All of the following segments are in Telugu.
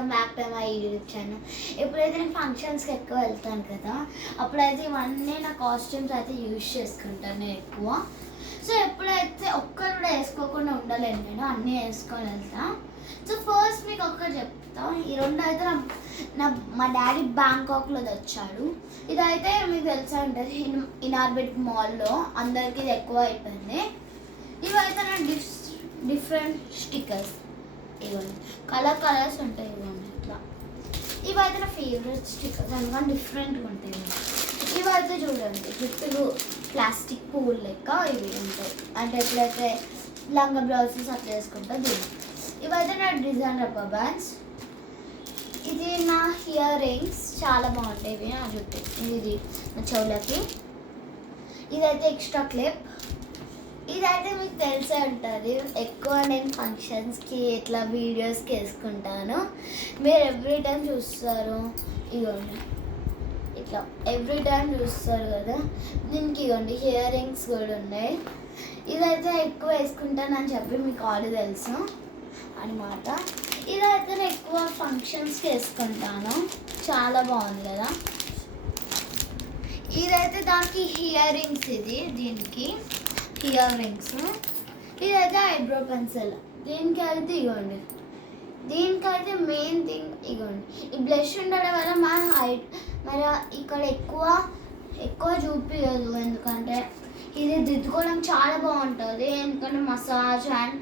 Welcome back to my YouTube channel. ఎప్పుడైతే నేను ఫంక్షన్స్కి ఎక్కువ వెళ్తాను కదా, అప్పుడైతే ఇవన్నీ నా కాస్ట్యూమ్స్ అయితే యూజ్ చేసుకుంటాను నేను ఎక్కువ. సో ఎప్పుడైతే ఒక్కరు కూడా వేసుకోకుండా ఉండలేను, నేను అన్నీ వేసుకొని వెళ్తాను. సో ఫస్ట్ మీకు ఒక్కటి చెప్తా, ఈ రెండు అయితే మా డాడీ బ్యాంకాక్లో తెచ్చాడు. ఇదైతే మీకు తెలుసా ఉంటుంది, ఇనార్బిట్ మాల్లో అందరికీ ఇది ఎక్కువ అయిపోయింది. ఇవైతే నా డిఫరెంట్ స్టిక్కర్స్, ఇవ్వండి కలర్స్ ఉంటాయి, ఇవ్వండి ఇట్లా. ఇవైతే నా ఫేవరెట్ స్టిక్కర్స్ అందుకని డిఫరెంట్గా ఉంటాయి. ఇవైతే చూడండి జుట్టులు ప్లాస్టిక్ పూల్ లెక్క ఇవి ఉంటాయి, అంటే ఎప్పుడైతే లంగా బ్లౌజెస్ అట్లా వేసుకుంటా దీన్ని. ఇవైతే నా డిజైన్ రబ్బర్ బ్యాండ్స్. ఇది నా ఇయర్ రింగ్స్, చాలా బాగుంటాయి ఇవి నా జుట్టు, ఇది నా చెవులకి. ఇదైతే ఎక్స్ట్రా క్లిప్. ఇదైతే మీకు తెలిసే ఉంటుంది, ఎక్కువ నేను ఫంక్షన్స్కి ఇట్లా వీడియోస్కి వేసుకుంటాను. మీరు ఎవ్రీ టైం చూస్తారు, ఇవ్వండి ఇట్లా ఎవ్రీ టైం చూస్తారు కదా. దీనికి ఇవ్వండి ఇయర్ రింగ్స్ కూడా ఉన్నాయి. ఇదైతే ఎక్కువ వేసుకుంటానని చెప్పి మీకు ఆల్రెడీ తెలుసు అనమాట. ఇదైతే నేను ఎక్కువ ఫంక్షన్స్కి వేసుకుంటాను, చాలా బాగుంది కదా. ఇదైతే దానికి ఇయర్ రింగ్స్, ఇది దీనికి ఇయర్ రింగ్స్. ఇదైతే ఐబ్రో పెన్సిల్. దీనికి అయితే ఇవ్వండి, దీనికైతే మెయిన్ థింగ్ ఇవ్వండి, ఈ బ్లష్ ఉండడం వల్ల మరి ఇక్కడ ఎక్కువ చూపించదు, ఎందుకంటే ఇది దిద్దుకోవడం చాలా బాగుంటుంది, ఎందుకంటే మసాజ్ అండ్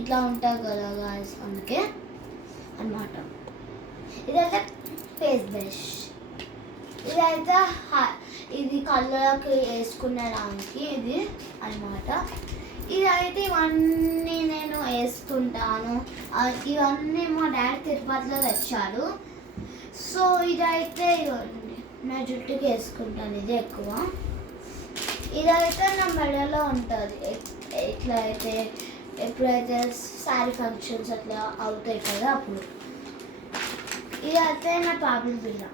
ఇట్లా ఉంటుంది కదా గాయస్, అందుకే అన్నమాట. ఇదైతే ఫేస్ బ్రష్. ఇదైతే ఇది కళ్ళకి వేసుకునేడానికి ఇది అన్నమాట. ఇదైతే ఇవన్నీ నేను వేసుకుంటాను, ఇవన్నీ మా డాడీ తిరుపతిలో తెచ్చాడు. సో ఇదైతే నా జుట్టుకి వేసుకుంటాను, ఇది ఎక్కువ. ఇదైతే నా మెడలో ఉంటుంది, ఇట్లా అయితే ఎప్పుడైతే శారీ ఫంక్షన్స్ అట్లా అవుతాయి కదా అప్పుడు. ఇదైతే నా పాపిల్ పిల్ల.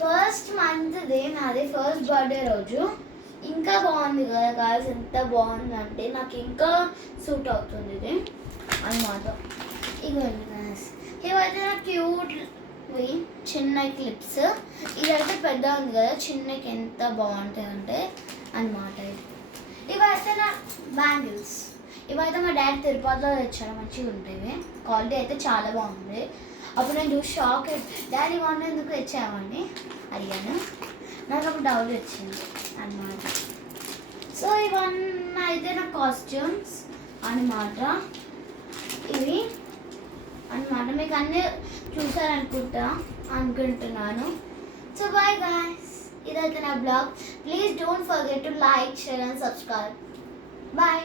ఫస్ట్ మంత్ది నాది ఫస్ట్ బర్త్డే రోజు. ఇంకా బాగుంది కదా గాయస్, ఎంత బాగుందంటే నాకు ఇంకా సూట్ అవుతుంది ఇది అన్నమాట. ఇవ్వండి గాయస్, ఇవైతే నా క్యూట్వి చిన్న క్లిప్స్. ఇదైతే పెద్ద ఉంది కదా, చిన్నకి ఎంత బాగుంటాయి అంటే అన్నమాట. ఇవైతే నా బ్యాంగిల్స్. ఇవైతే మా డాడీ తిరుపతిలో తెచ్చాడు, మంచిగా ఉంటాయి, క్వాలిటీ అయితే చాలా బాగుంది. అప్పుడు నేను చూసి షాక్ డాడీ ఇవన్నీ ఎందుకు తెచ్చామని అడిగాను, నాకు ఒక డౌట్ వచ్చింది అన్నమాట. సో ఇవన్నీ అయితే నా కాస్ట్యూమ్స్ అన్నమాట, ఇవి అన్నమాట. మీకు అన్నీ అనుకుంటున్నాను. సో బాయ్ గాయ్స్, ఇదైతే నా blog. Please don't forget to like, share and subscribe. Bye.